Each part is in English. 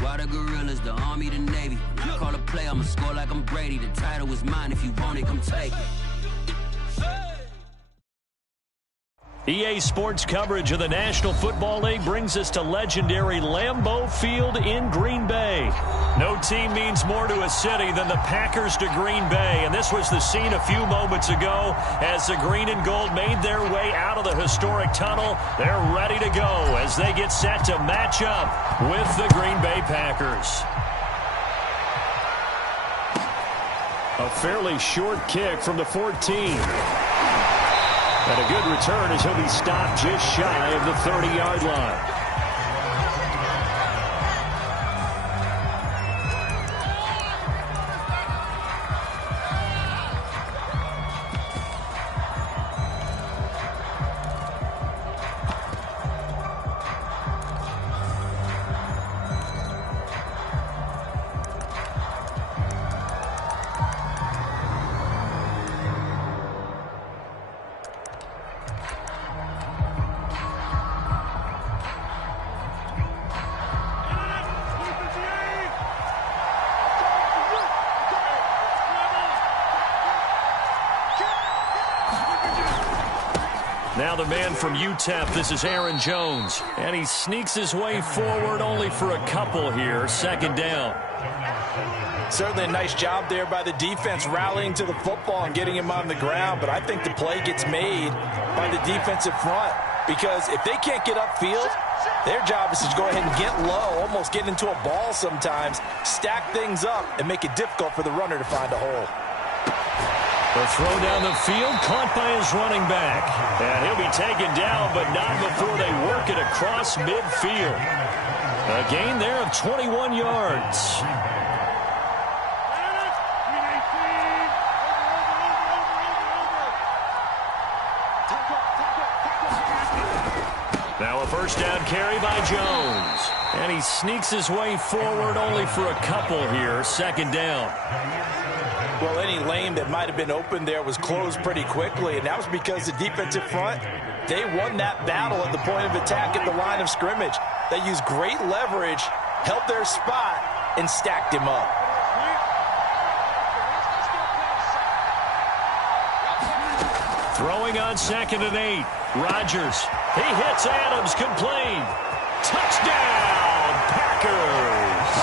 Why the gorillas, the army, the navy? When I call a play, I'ma score like I'm Brady. The title is mine. If you want it, come take it. EA Sports coverage of the National Football League brings us to legendary Lambeau Field in Green Bay. No team means more to a city than the Packers to Green Bay, and this was the scene a few moments ago as the green and gold made their way out of the historic tunnel. They're ready to go as they get set to match up with the Green Bay Packers. A fairly short kick from the 14. And a good return as he'll be stopped just shy of the 30-yard line. Now the man from UTEP, this is Aaron Jones. And he sneaks his way forward only for a couple here. Second down. Certainly a nice job there by the defense rallying to the football and getting him on the ground. But I think the play gets made by the defensive front. Because if they can't get upfield, their job is to go ahead and get low, almost get into a ball sometimes, stack things up, and make it difficult for the runner to find a hole. The throw down the field, caught by his running back. And he'll be taken down, but not before they work it across midfield. A gain there of 21 yards. Now a first down carry by Jones. And he sneaks his way forward only for a couple here. Second down. Well, any lane that might have been open there was closed pretty quickly, and that was because the defensive front, they won that battle at the point of attack at the line of scrimmage. They used great leverage, held their spot, and stacked him up. Throwing on 2nd and 8. Rodgers. He hits Adams, complete. Touchdown, Packers.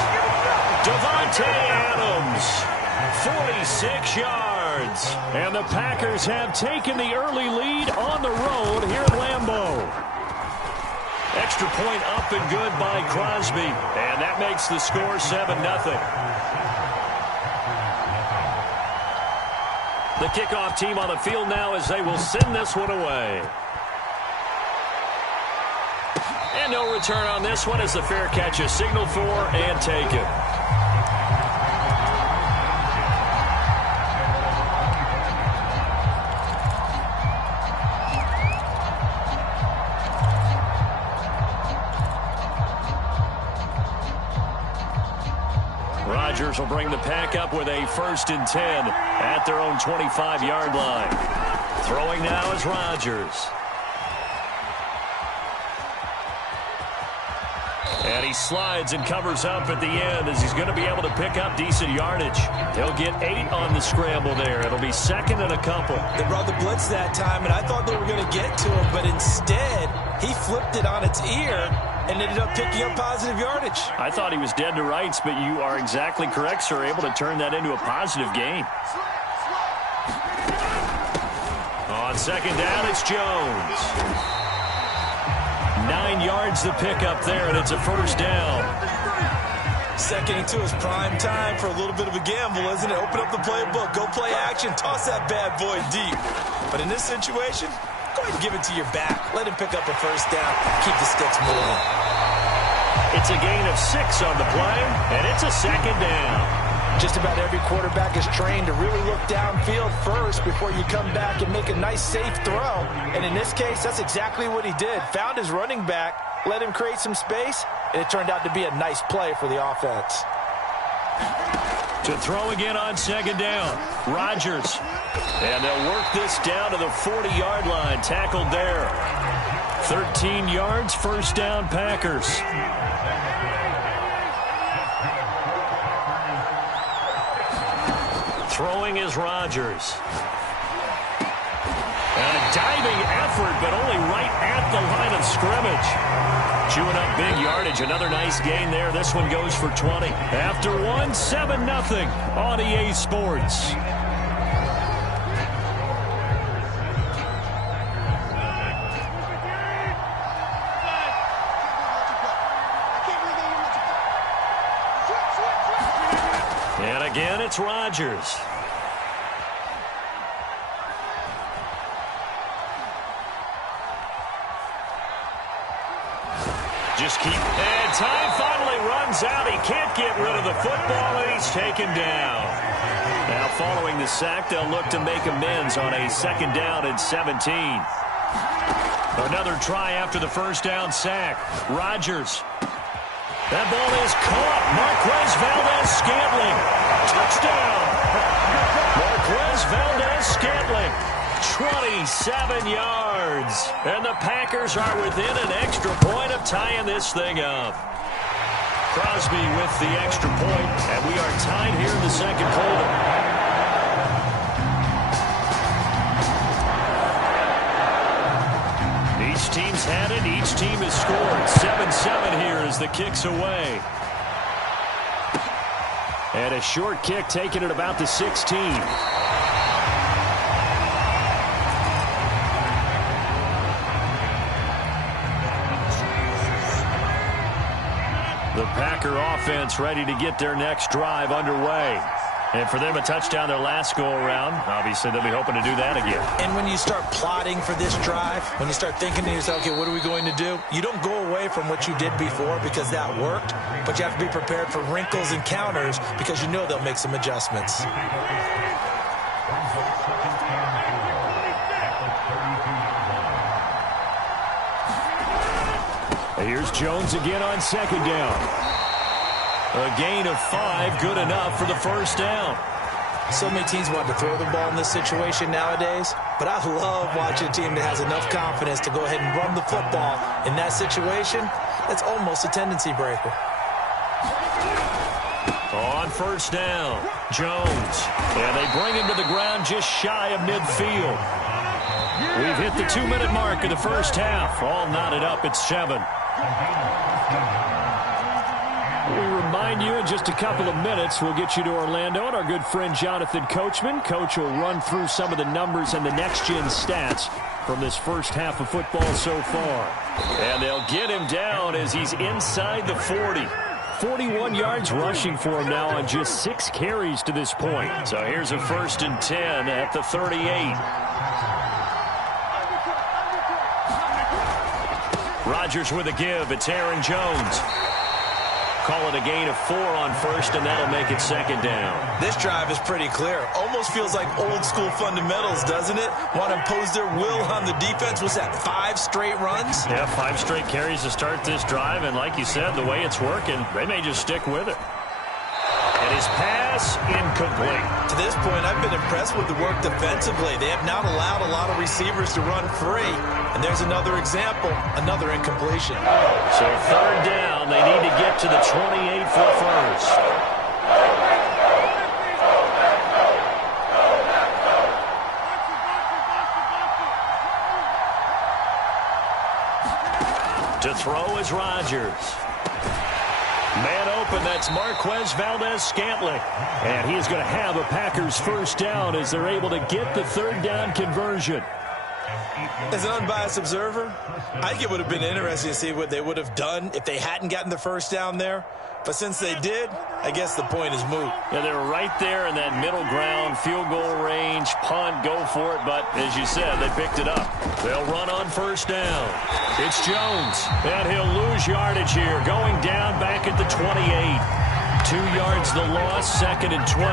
Davante Adams. 46 yards. And the Packers have taken the early lead on the road here at Lambeau. Extra point up and good by Crosby. And that makes the score 7-0. The kickoff team on the field now as they will send this one away. And no return on this one as the fair catch is signaled for and taken. Rodgers will bring the pack up with a 1st and 10 at their own 25-yard line. Throwing now is Rodgers. And he slides and covers up at the end as he's going to be able to pick up decent yardage. He'll get 8 on the scramble there. It'll be 2nd and a couple. They brought the blitz that time, and I thought they were going to get to him, but instead he flipped it on its ear and ended up picking up positive yardage. I thought he was dead to rights, but you are exactly correct, sir. Able to turn that into a positive gain. On 2nd down, it's Jones. 9 yards to pick up there, and it's a 1st down. Second into his prime time for a little bit of a gamble, isn't it? Open up the playbook, go play action, toss that bad boy deep. But in this situation, go ahead and give it to your back. Let him pick up a 1st down. Keep the sticks moving. It's a gain of 6 on the play, and it's a 2nd down. Just about every quarterback is trained to really look downfield first before you come back and make a nice, safe throw. And in this case, that's exactly what he did. Found his running back, let him create some space, and it turned out to be a nice play for the offense. To throw again on 2nd down, Rodgers. And they'll work this down to the 40-yard line, tackled there. 13 yards, 1st down, Packers. Throwing is Rodgers. And a diving effort, but only right at the line of scrimmage. Chewing up big yardage. Another nice gain there. This one goes for 20. After one, 7-0 on EA Sports. And again, it's Rodgers. Just keep, and time finally runs out. He can't get rid of the football, and he's taken down. Now following the sack, they'll look to make amends on a 2nd down and 17. Another try after the first down sack. Rodgers. That ball is caught. Marquez Valdes-Scantling. Touchdown. Marquez Valdes-Scantling. 27 yards. And the Packers are within an extra point of tying this thing up. Crosby with the extra point, and we are tied here in the second quarter. Each team's had it. Each team has scored. 7-7 here as the kick's away. And a short kick taken at about the 16. The Packer offense ready to get their next drive underway. And for them, a touchdown their last go-around. Obviously, they'll be hoping to do that again. And when you start plotting for this drive, when you start thinking to yourself, okay, what are we going to do? You don't go away from what you did before because that worked, but you have to be prepared for wrinkles and counters because you know they'll make some adjustments. Here's Jones again on 2nd down. A gain of 5, good enough for the first down. So many teams want to throw the ball in this situation nowadays, but I love watching a team that has enough confidence to go ahead and run the football in that situation. That's almost a tendency breaker. On 1st down, Jones. And they bring him to the ground just shy of midfield. We've hit the 2-minute mark of the first half. All knotted up at 7. We remind you in just a couple of minutes, we'll get you to Orlando and our good friend Jonathan Coachman. Coach will run through some of the numbers and the next-gen stats from this first half of football so far. And they'll get him down as he's inside the 40. 41 yards rushing for him now on just 6 carries to this point. So here's a 1st and 10 at the 38. Rodgers with a give. It's Aaron Jones. Call it a gain of 4 on 1st, and that'll make it 2nd down. This drive is pretty clear. Almost feels like old-school fundamentals, doesn't it? Want to impose their will on the defense. Was that 5 straight runs? Yeah, 5 straight carries to start this drive, and like you said, the way it's working, they may just stick with it. And his pass incomplete. To this point, I've been impressed with the work defensively. They have not allowed a lot of receivers to run free. And there's another example, another incompletion. So 3rd down, they need to get to the 28 for 1st. To throw is Rodgers. Man open, that's Marquez Valdes-Scantling. And he is going to have a Packers 1st down as they're able to get the 3rd down conversion. As an unbiased observer, I think it would have been interesting to see what they would have done if they hadn't gotten the 1st down there. But since they did, I guess the point is moot. Yeah, they were right there in that middle ground, field goal range, punt, go for it. But as you said, they picked it up. They'll run on 1st down. It's Jones, and he'll lose yardage here, going down back at the 28. 2 yards the loss, 2nd and 12.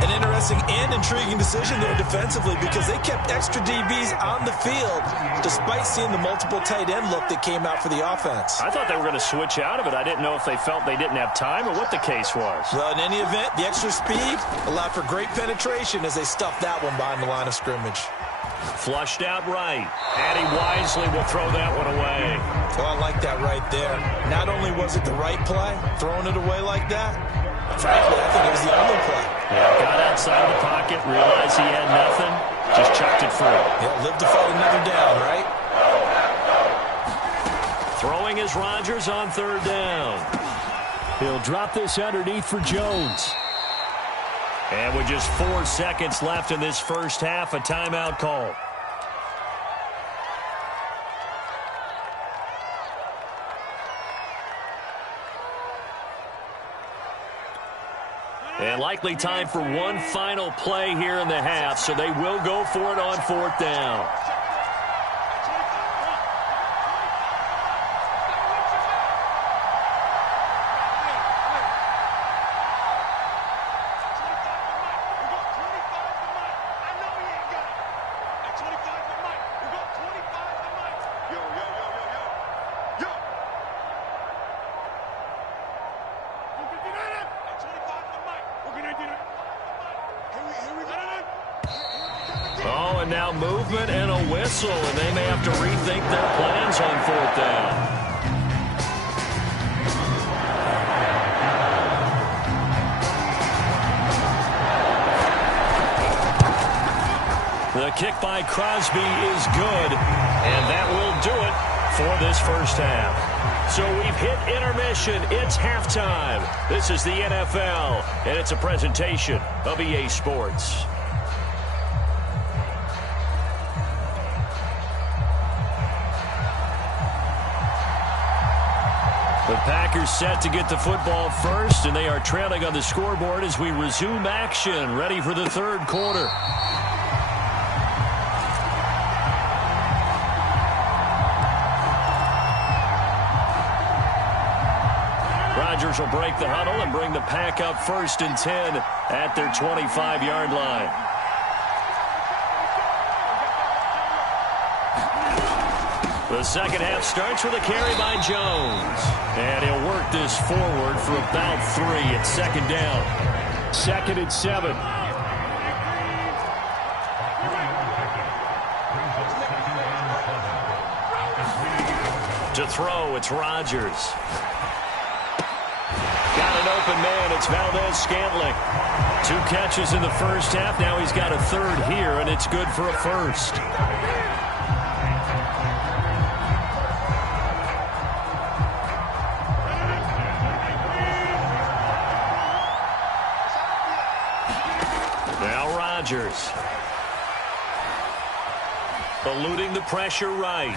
An interesting and intriguing decision there defensively because they kept extra DBs on the field despite seeing the multiple tight end look that came out for the offense. I thought they were going to switch out of it. I didn't know if they felt they didn't have time or what the case was. Well, in any event, the extra speed allowed for great penetration as they stuffed that one behind the line of scrimmage. Flushed out right. And he wisely will throw that one away. Oh, I like that right there. Not only was it the right play, throwing it away like that, but frankly, I think it was the only play. Yeah, got outside the pocket, realized he had nothing, just chucked it free. Yeah, live to fight another down, right? Throwing is Rodgers on third down. He'll drop this underneath for Jones. And with just 4 seconds left in this first half, a timeout call. And likely time for one final play here in the half, so they will go for it on fourth down. Oh, and now movement and a whistle, and they may have to rethink their plans on fourth down. The kick by Crosby is good, and that will do it for this first half. So we've hit intermission. It's halftime. This is the NFL, and it's a presentation of EA Sports. The Packers set to get the football first, and they are trailing on the scoreboard as we resume action, ready for the third quarter. Rodgers will break the huddle and bring the Pack up 1st and 10 at their 25-yard line. The second half starts with a carry by Jones. And he'll work this forward for about 3 at second down. 2nd and 7. To throw, it's Rodgers. Got an open man. It's Valdez-Scantling. 2 catches in the first half. Now he's got a third here, and it's good for a first. Now Rodgers. Eluding the pressure right.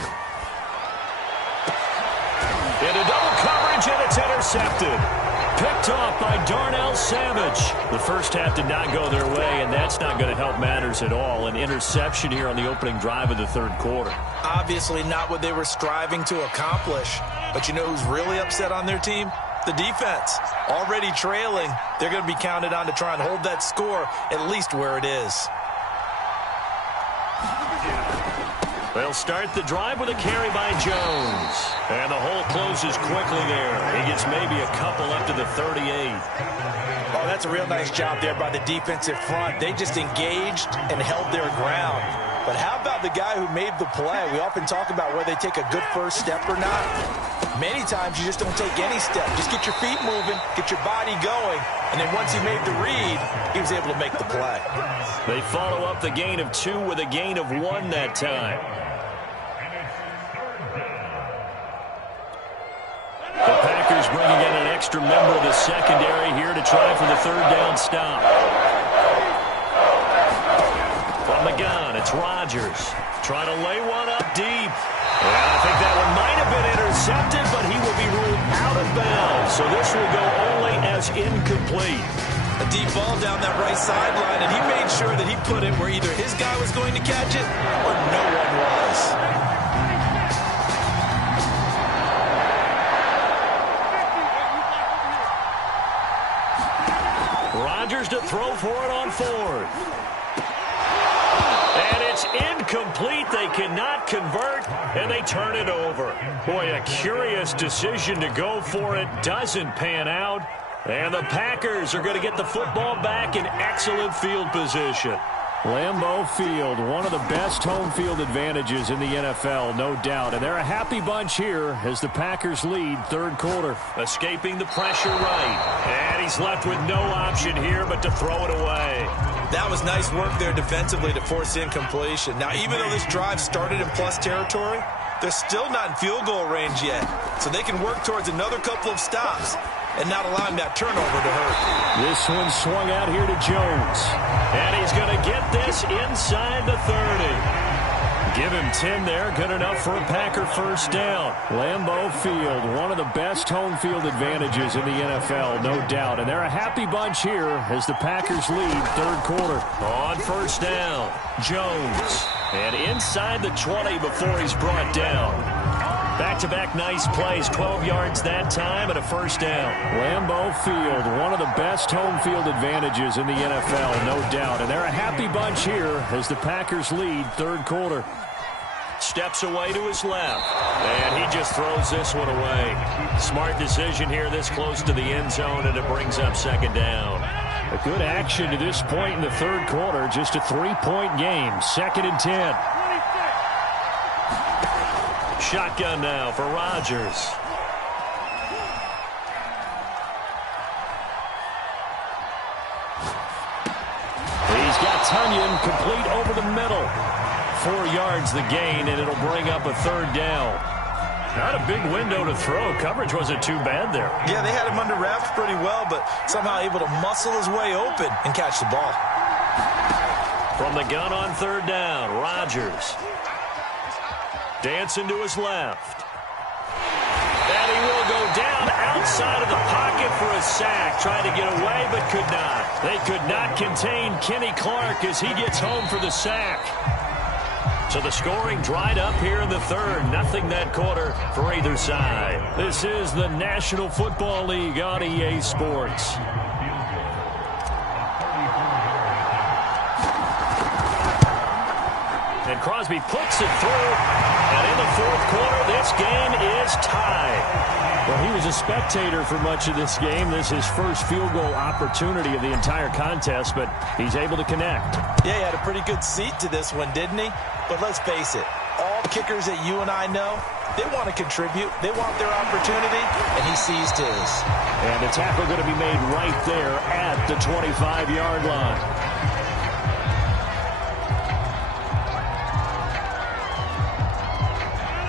Into double coverage, and it's intercepted. Picked off by Darnell Savage. The first half did not go their way, and that's not going to help matters at all. An interception here on the opening drive of the third quarter. Obviously not what they were striving to accomplish. But you know who's really upset on their team? The defense. Already trailing, they're going to be counted on to try and hold that score at least where it is. They'll start the drive with a carry by Jones. And the hole closes quickly there. He gets maybe a couple up to the 38. Oh, that's a real nice job there by the defensive front. They just engaged and held their ground. But how about the guy who made the play? We often talk about whether they take a good first step or not. Many times you just don't take any step. Just get your feet moving, get your body going, and then once he made the read, he was able to make the play. They follow up the gain of 2 with a gain of 1 that time. The Packers bringing in an extra member of the secondary here to try for the third down stop. From the gun, it's Rodgers. Trying to lay one up deep. And I think that one might have been intercepted, but he will be ruled out of bounds. So this will go only as incomplete. A deep ball down that right sideline, and he made sure that he put it where either his guy was going to catch it or no one was. Rodgers to throw for it on 4th. And it's incomplete. They cannot convert, and they turn it over. Boy, a curious decision to go for it. Doesn't pan out. And the Packers are going to get the football back in excellent field position. Lambeau Field, one of the best home field advantages in the NFL, no doubt. And they're a happy bunch here as the Packers lead third quarter. Escaping the pressure right. And he's left with no option here but to throw it away. That was nice work there defensively to force incompletion. Now, even though this drive started in plus territory, they're still not in field goal range yet. So they can work towards another couple of stops and not allowing that turnover to hurt. This one swung out here to Jones. And he's going to get this inside the 30. Give him 10 there. Good enough for a Packer first down. Lambeau Field, one of the best home field advantages in the NFL, no doubt. And they're a happy bunch here as the Packers lead third quarter. On first down, Jones. And inside the 20 before he's brought down. Back-to-back nice plays, 12 yards that time and a first down. Lambeau Field, one of the best home field advantages in the NFL, no doubt. And they're a happy bunch here as the Packers lead third quarter. Steps away to his left. And he just throws this one away. Smart decision here this close to the end zone, and it brings up second down. A good action to this point in the third quarter. Just a 3-point game. 2nd and 10. Shotgun now for Rodgers. He's got Tunyon complete over the middle. 4 yards the gain, and it'll bring up a third down. Not a big window to throw. Coverage wasn't too bad there. Yeah, they had him under wraps pretty well, but somehow able to muscle his way open and catch the ball. From the gun on third down, Rodgers. Dancing to his left. And he will go down outside of the pocket for a sack. Trying to get away, but could not. They could not contain Kenny Clark as he gets home for the sack. So the scoring dried up here in the third. Nothing that quarter for either side. This is the National Football League on EA Sports. And Crosby puts it through. And in the fourth quarter, this game is tied. Well, he was a spectator for much of this game. This is his first field goal opportunity of the entire contest, but he's able to connect. Yeah, he had a pretty good seat to this one, didn't he? But let's face it, all kickers that you and I know, they want to contribute. They want their opportunity, and he seized his. And the tackle going to be made right there at the 25-yard line.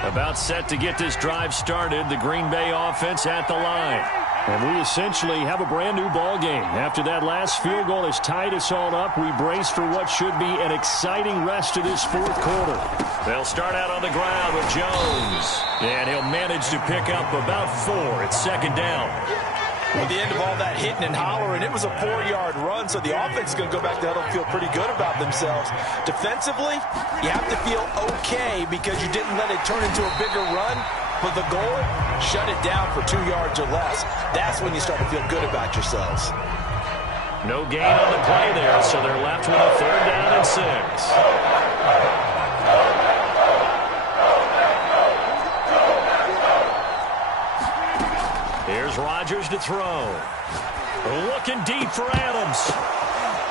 About set to get this drive started. The Green Bay offense at the line. And we essentially have a brand new ball game. After that last field goal has tied us all up, we brace for what should be an exciting rest of this fourth quarter. They'll start out on the ground with Jones. And he'll manage to pick up about 4. It's second down. At the end of all that hitting and hollering, it was a 4-yard run, so the offense is going to go back to huddle and feel pretty good about themselves. Defensively, you have to feel okay because you didn't let it turn into a bigger run, but the goal, shut it down for 2 yards or less. That's when you start to feel good about yourselves. No gain on the play there, so they're left with a third down and 6. Here's Rodgers to throw. Looking deep for Adams.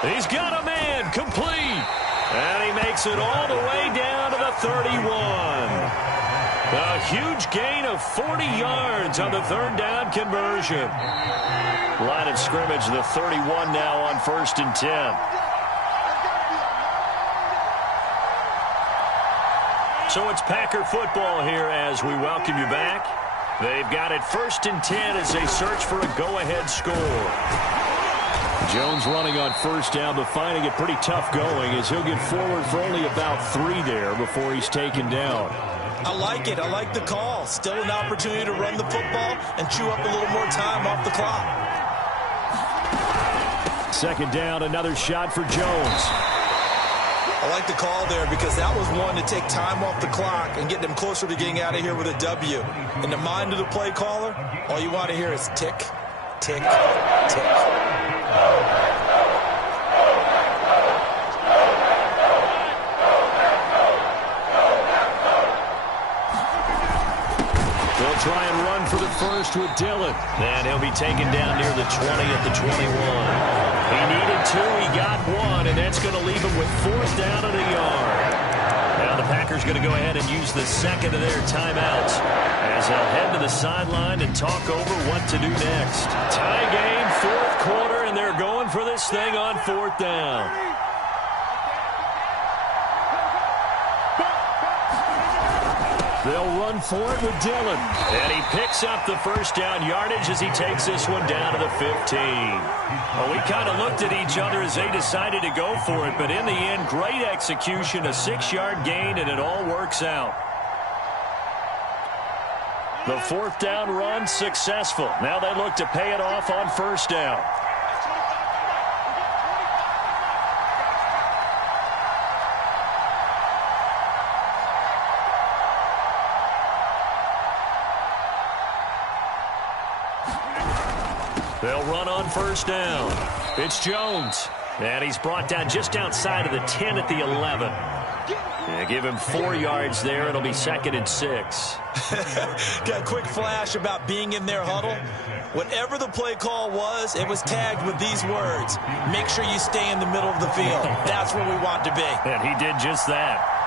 He's got a man complete. And he makes it all the way down to the 31. A huge gain of 40 yards on the third down conversion. Line of scrimmage, the 31 now on 1st and 10. So it's Packer football here as we welcome you back. They've got it 1st and 10 as they search for a go-ahead score. Jones running on first down, but finding it pretty tough going as he'll get forward for only about 3 there before he's taken down. I like it. I like the call. Still an opportunity to run the football and chew up a little more time off the clock. Second down, another shot for Jones. I like the call there because that was one to take time off the clock and get them closer to getting out of here with a W. In the mind of the play caller, all you want to hear is tick, tick, tick. They'll try and run for the first with Dillon. And he'll be taken down near the 20 at the 21. He needed 2, he got 1, and that's going to leave him with 4th down and a yard. Now the Packers going to go ahead and use the second of their timeouts as they'll head to the sideline and talk over what to do next. Tie game, 4th quarter, and they're going for this thing on 4th down. They'll run for it with Dillon. And he picks up the 1st down yardage as he takes this one down to the 15. Well, we kind of looked at each other as they decided to go for it, but in the end, great execution, a 6-yard gain, and it all works out. The 4th down run successful. Now they look to pay it off on 1st down. They'll run on 1st down. It's Jones. And he's brought down just outside of the 10 at the 11. Yeah, give him 4 yards there. It'll be 2nd and 6. Got a quick flash about being in their huddle. Whatever the play call was, it was tagged with these words. Make sure you stay in the middle of the field. That's where we want to be. And he did just that.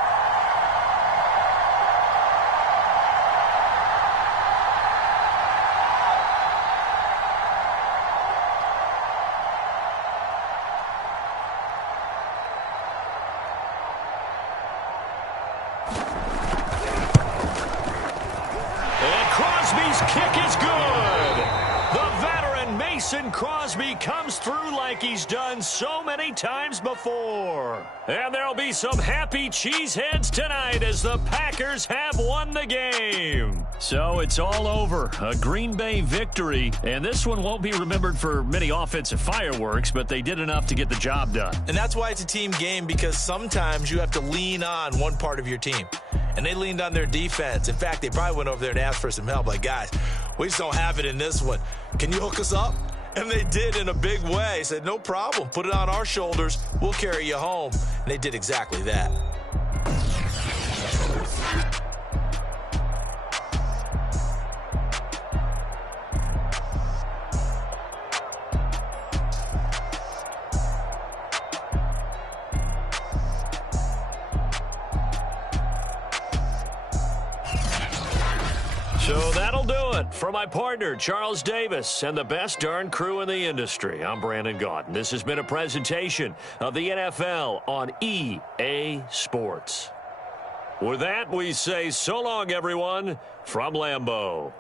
Crosby comes through like he's done so many times before. And there'll be some happy cheeseheads tonight as the Packers have won the game. So it's all over. A Green Bay victory. And this one won't be remembered for many offensive fireworks, but they did enough to get the job done. And that's why it's a team game, because sometimes you have to lean on one part of your team. And they leaned on their defense. In fact, they probably went over there and asked for some help. Like, guys, we just don't have it in this one. Can you hook us up? And they did in a big way. Said, no problem. Put it on our shoulders. We'll carry you home. And they did exactly that. So that'll do it for my partner, Charles Davis, and the best darn crew in the industry. I'm Brandon Gaudin. This has been a presentation of the NFL on EA Sports. With that, we say so long, everyone, from Lambeau.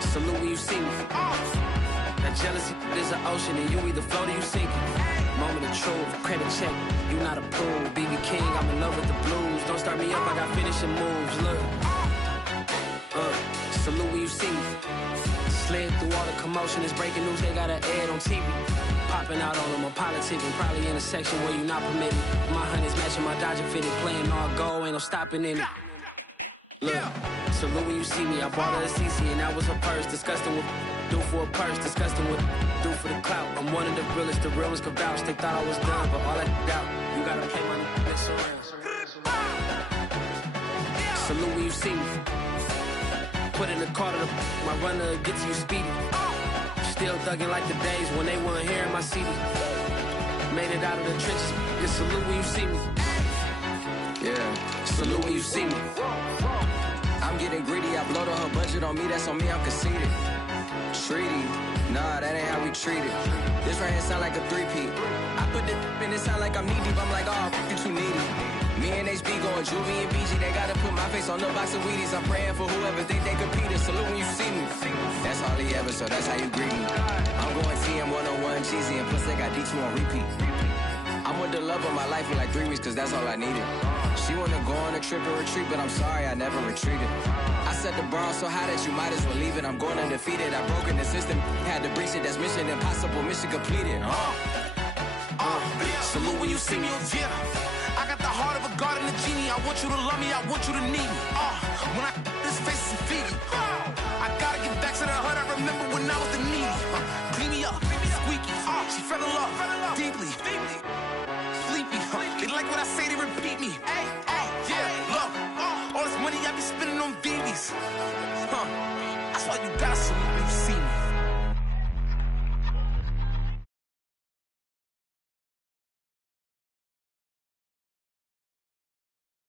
Salute when you see me. That jealousy is an ocean, and you either float or you sink it. Moment of truth, credit check. You not approved. BB King, I'm in love with the blues. Don't start me up, I got finishing moves. Look. Salute when you see me. Slid through all the commotion. It's breaking news, they got an ad on TV. Popping out on them, I'm politicking. Probably in a section where you not permitted. My honey's matching my Dodger fitted. Playing all goal, ain't no stopping in it. Look, salute when you see me. I bought her a CC and that was her purse. Disgusting with do for a purse. Disgusting with do for the clout. I'm one of the realest. The real ones could vouch. They thought I was done, but all that doubt. You gotta play my next around. Salute when you see me. Put in the car to my runner gets you speedy. Still thugging like the days when they weren't here in my CD. Made it out of the trenches. Just salute when you see me. Yeah, salute when you see me. I'm getting greedy, I blowed her budget on me, that's on me, I'm conceited. Treaty, nah, that ain't how we treat it. This right here sound like a three-peat. I put the in it sound like I'm knee deep, I'm like, oh, you too needy. Me and HB going Juvie and BG, they gotta put my face on no box of Wheaties. I'm praying for whoever think they compete. Salute when you see me. That's all he ever, so that's how you greet me. I'm going TM 101 cheesy, and plus they got D2 on repeat. I'm with the love of my life for like 3 weeks, cause that's all I needed. She wanna go on a trip and retreat, but I'm sorry, I never retreated. I set the bar so high that you might as well leave it. I'm going undefeated, I broke in the system, had to breach it, that's mission impossible, mission completed. Salute when you see me, yeah. I got the heart of a god and a genie. I want you to love me, I want you to need me. When I this face is feedy. I gotta get back to the hood. I remember when I was the needy. Clean me up, squeaky. She fell in love deeply. Sleepy. They like what I say, they repeat me. Yeah, look. All this money I be spending on BBs. That's why you gotta salute when you see me.